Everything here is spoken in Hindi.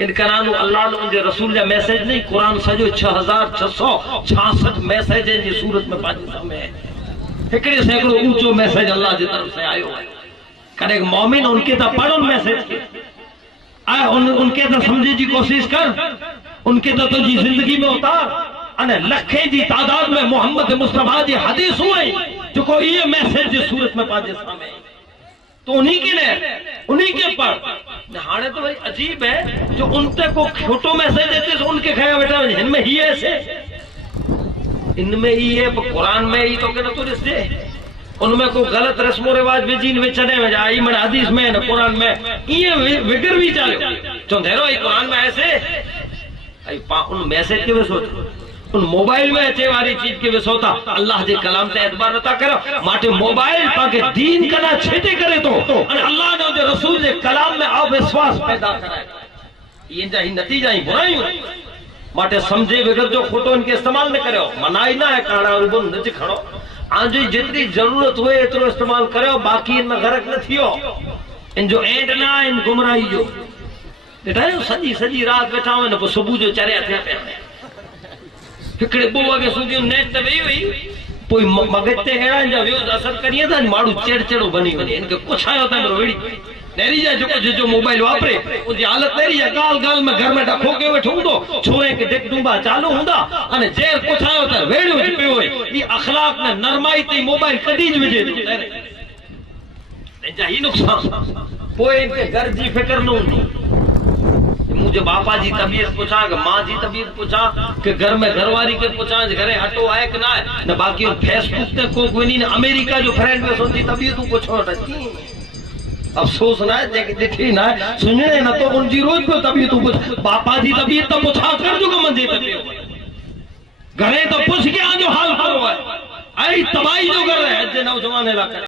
इन करानो अल्लाह ने उनके रसूल जा मैसेज नहीं, कुरान सजो 6666 मैसेज जी सूरत में पंहिंजे सामने है। हिकड़े सैकड़ो ऊंचो मैसेज अल्लाह जी तरफ से आयो है। करे मोमिन उनके तो पढ़ो मैसेज के आए, उनके तो समझे जी कोशिश कर, उनके तो तुझी जिंदगी में उतार। अने लखे जी तादाद में मोहम्मद मुस्तफा जी हदीस हुए जो को ये मैसेज जी सूरत में पंहिंजे सामने, तो उन्हीं के लिए उन्हीं के पर हाणे तो भाई अजीब है जो उनते को छोटो मैसेज देते तो उनके खाया बेटा इनमें ही है से, इनमें ही है कुरान में ही तो कहना तो रिश्ते उनमें को गलत रस्मो रिवाज विजीन में चने में आई मन हदीस में न कुरान में ये विगर भी चालो चौंधेरो ये कुरान में ऐसे उन मैसेज के वे सोच उन मोबाइल में अचे वाली चीज के वे सोता अल्लाह जे कलाम ते एतबार नथा करो माटे मोबाइल पाके दीन कना छेटे करे तो और अल्लाह ने जे रसूल जे कलाम में अविश्वास पैदा कराए ये जा ही नतीजा ही बुराइयों माटे समझे बगैर जो खोटो इनके इस्तेमाल न करो, मनाई ना है काड़ा रुबन न खड़ो आज जितनी जरूरत हुए इतनो इस्तेमाल करो, बाकी इनमें गरक न थियो। इन जो एंड ना इन गुमराही जो बेटा सजी सजी रात बैठा हुए न सुबह जो चरिया थिया पे हिकड़े 2 वगे सुधी नेट ते वेई वई कोई मगज ते हेड़ा जा व्यूज असर करिए था माड़ू चेड़चेड़ो बनी वने इनके कुछ आयो था वेड़ी नेरी जा जो मोबाइल वापरे उनकी हालत नेरी जा गाल गाल में घर में ढको के वेठो हुंदो छोरे के दिक डूबा चालू हुंदा अने जेर कुछ आयो था वेड़ो ज पियो होय ई अखलाक ने नरमाई ते मोबाइल कदी ज विजे ने जा ही नुकसान कोई इनके घर जी फिक्र न हुंदी। मुझे बापा जी तबीयत पूछा कि माँ जी तबीयत पूछा कि घर में घरवारी के पूछा घरे हटो है कि ना है न बाकी फेसबुक ते को कोई नहीं अमेरिका जो फ्रेंड में सोची तबीयत पूछो अफसोस ना है जेके दिठी ना सुने न तो उनजी रोज पे तबीयत पूछ बापा जी तबीयत तो पूछा कर जो के मंजे पे घरे तो पूछ के आ जो हाल हाल है आई तबाही जो कर रहे हैं जे नौजवान ला करे।